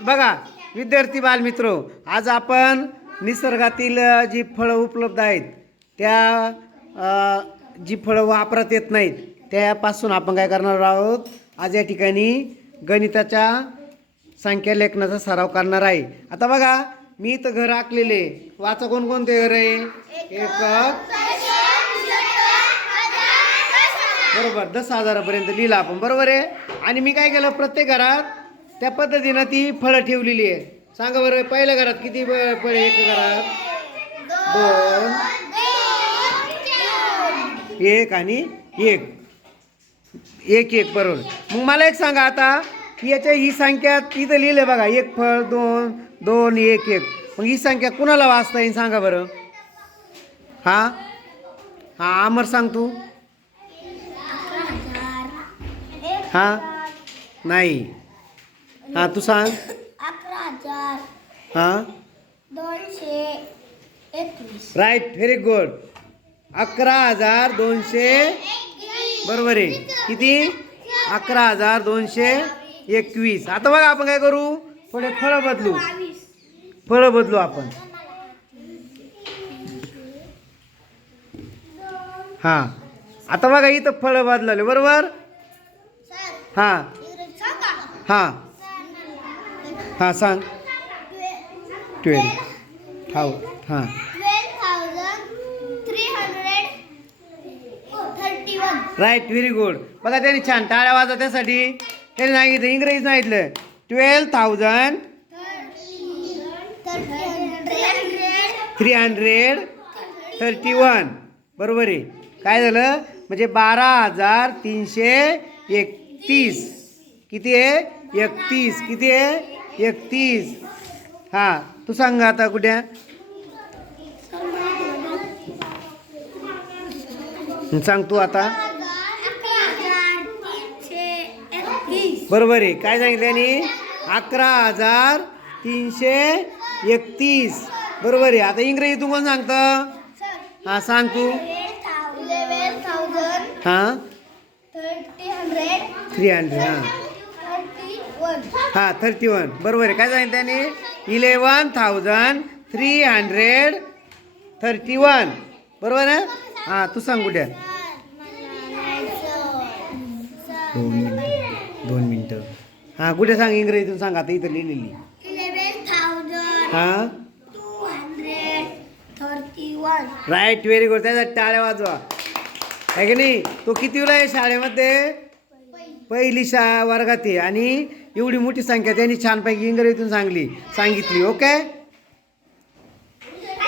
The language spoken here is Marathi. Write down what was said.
बघा विद्यार्थी बालमित्र, आज आपण निसर्गातील जी फळं उपलब्ध आहेत त्या जी फळं वापरात येत नाहीत त्यापासून आपण काय करणार आहोत, आज या ठिकाणी गणिताच्या संख्या लेखनाचा सराव करणार आहे. आता बघा मी इथं घर आखलेले, वाचा कोणकोणते घर आहे. एकक बरोबर 10,000पर्यंत लिहिलं आपण, बरोबर आहे. आणि मी काय केलं, प्रत्येक घरात त्या पद्धतीनं ती फळं ठेवलेली आहे. सांगा बरं, पहिल्या घरात किती फळे, एक घरात 2, 1 आणि 1, 1 1 बरोबर. मग मला एक सांगा आता की याच्या ही संख्या तिथं लिहिले बघा, 1 फळ 2 2 1 1. मग ही संख्या कुणाला वाचता येईल सांगा बरं. हां हां अमर सांग तू. हां नाही, हां तू सांग. 11,000 हां 221. Right, very good. 11,200 बरोबर आहे. किती? 11,221. आता बघा आपण काय करू, थोडे फळं बदलू आपण. हां आता बघा इथं फळं बदलले, बरोबर. हां हां हां सांग. 12 हां 12,331. Right, very good. बघा त्यांनी छान टाळ्या वाजवा त्यासाठी. त्यांनी सांगितलं, इंग्रजीत सांगितलं 12,331 बरोबर आहे. काय झालं म्हणजे 12,331. किती आहे? 31. किती आहे? 31. हां तू सांग आता कुठे सांग तू आता. 11,331. बरोबर आहे. काय सांगितलं यांनी? 11,331 बरोबर आहे. आता इंग्रजी तू कोण सांगतं? हां सांग तू. 11,000 हां 300 हां 31 बरोबर आहे. काय सांगितलं त्यांनी? 11,331 बरोबर आहे. हां तू सांग कुठे. 2 मिनटं. हां कुठे सांग, इंग्रजीतून सांग. आता इथं लिहिलेली. 11,231. हां राईट, व्हेरी गुड. त्याचा टाळ्या वाजवा, आहे की नाही. तो कितवीला आहे शाळेमध्ये? पहिली वर्गात आहे. आणि एवढी मोठी संख्या त्यांनी छानपैकी इंग्रजीतून सांगितली. ओके.